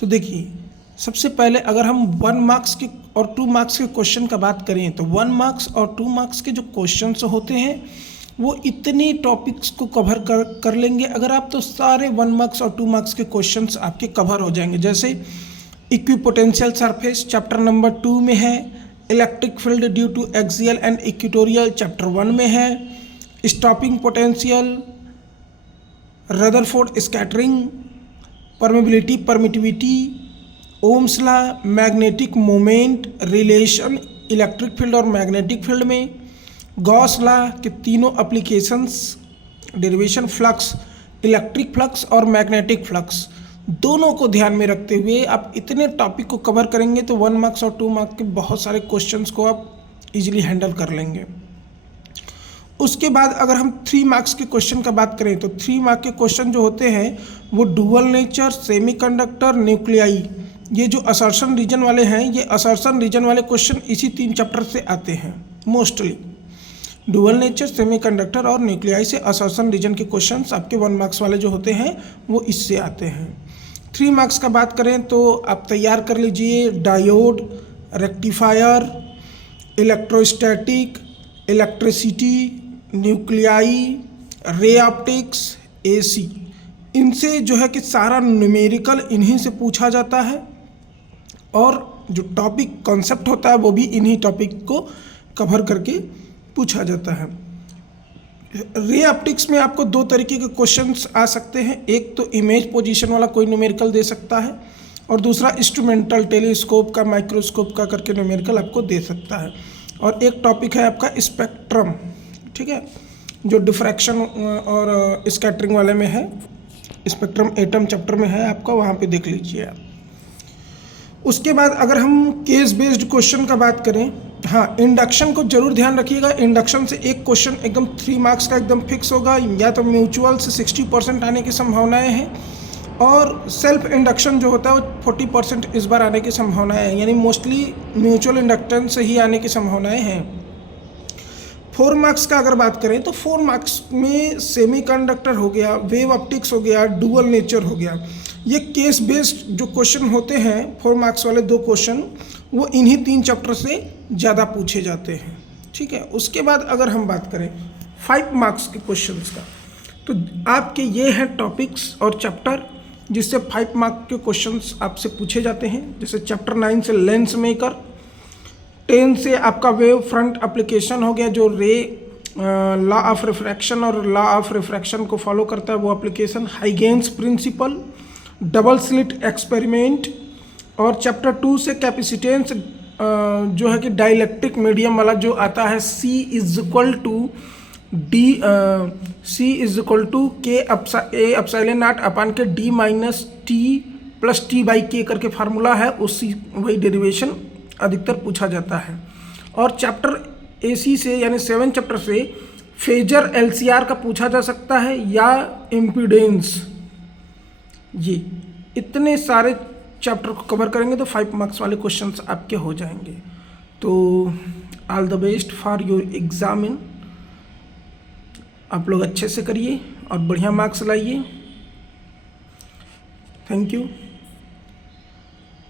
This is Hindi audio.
तो देखिए, सबसे पहले अगर हम 1 मार्क्स के और 2 मार्क्स के क्वेश्चन का बात करें तो 1 मार्क्स और 2 मार्क्स के जो क्वेश्चंस होते हैं वो इतने टॉपिक्स को कवर कर लेंगे अगर आप, तो सारे 1 मार्क्स और 2 मार्क्स के क्वेश्चंस आपके कवर हो जाएंगे। जैसे इक्विपोटेंशियल सरफेस चैप्टर नंबर 2 में है, electric field due to axial and equatorial chapter 1 में है, stopping potential, Rutherford scattering, permeability permittivity, Ohm's law, magnetic moment relation electric field और मैग्नेटिक फील्ड में, गॉस लॉ के तीनों applications, derivation flux, electric flux और मैग्नेटिक फ्लक्स, दोनों को ध्यान में रखते हुए आप इतने टॉपिक को कवर करेंगे तो 1 मार्क्स और 2 मार्क्स के बहुत सारे क्वेश्चंस को आप इजीली हैंडल कर लेंगे। उसके बाद अगर हम 3 मार्क्स के क्वेश्चन का बात करें तो 3 मार्क्स के क्वेश्चन जो होते हैं वो डुअल नेचर, सेमीकंडक्टर, न्यूक्लियाई, ये जो असर्शन रीजन वाले हैं, ये असर्शन रीजन वाले क्वेश्चन इसी 3 चैप्टर से आते हैं मोस्टली। डुअल नेचर, सेमीकंडक्टर और न्यूक्लियाई से असर्शन रीजन के क्वेश्चंस आपके 1 मार्क्स वाले जो होते हैं वो इससे आते हैं। 3 मार्क्स का बात करें तो आप तैयार कर लीजिए diode, rectifier, electrostatic, electricity, nuclei, ray optics, AC, इनसे जो है कि सारा न्यूमेरिकल इन्हीं से पूछा जाता है और जो टॉपिक कॉन्सेप्ट होता है वो भी इन्हीं टॉपिक को कवर करके पूछा जाता है। रे ऑप्टिक्स में आपको 2 तरीके के क्वेश्चंस आ सकते हैं, एक तो इमेज पोजीशन वाला कोई न्यूमेरिकल दे सकता है और दूसरा इंस्ट्रूमेंटल, टेलीस्कोप का, माइक्रोस्कोप का करके न्यूमेरिकल आपको दे सकता है। और एक टॉपिक है आपका स्पेक्ट्रम, ठीक है, जो डिफ्रैक्शन और स्कैटरिंग वाले में है, स्पेक्ट्रम एटम चैप्टर में है आपका, वहाँ पे देख लीजिए आप। उसके बाद अगर हम केस बेस्ड क्वेश्चन का बात करें, हाँ, इंडक्शन को जरूर ध्यान रखिएगा। इंडक्शन से एक क्वेश्चन एकदम 3 मार्क्स का एकदम फिक्स होगा, या तो म्यूचुअल से 60% आने की संभावनाएं हैं और सेल्फ इंडक्शन जो होता है वो 40% इस बार आने की संभावनाएं हैं, यानी मोस्टली म्यूचुअल इंडक्टेंस से ही आने की संभावनाएं हैं। 4 मार्क्स का अगर बात करें तो 4 मार्क्स में सेमीकंडक्टर हो गया, वेव ऑप्टिक्स हो गया, डुअल नेचर हो गया, ये केस बेस्ड जो क्वेश्चन होते हैं 4 मार्क्स वाले 2 क्वेश्चन, वो इन्हीं 3 चैप्टर से ज़्यादा पूछे जाते हैं, ठीक है। उसके बाद अगर हम बात करें 5 मार्क्स के क्वेश्चंस का, तो आपके ये हैं टॉपिक्स और चैप्टर जिससे 5 मार्क्स के क्वेश्चंस आपसे पूछे जाते हैं। जैसे चैप्टर 9 से लेंस मेकर, 10 से आपका वेव फ्रंट एप्लीकेशन हो गया, जो रे लॉ ऑफ रिफ्रैक्शन और लॉ ऑफ रिफ्रैक्शन को फॉलो करता है वो application, Huygens principle, double slit experiment, और चैप्टर 2 से कैपेसिटेंस जो है कि डाइलेक्ट्रिक मीडियम वाला जो आता है, C इज इक्वल टू के एप्सिलॉन नॉट अपान के D minus T plus T/K करके फार्मूला है, उसी वही डेरिवेशन अधिकतर पूछा जाता है। और चैप्टर AC से यानी 7 चैप्टर से फेजर LCR का पूछा जा सकता है या इम्पीडेंस, ये इतने सारे चैप्टर को कवर करेंगे तो 5 मार्क्स वाले क्वेश्चंस आपके हो जाएंगे। तो all the best for your examine, आप लोग अच्छे से करिए और बढ़िया मार्क्स लाइए। Thank you.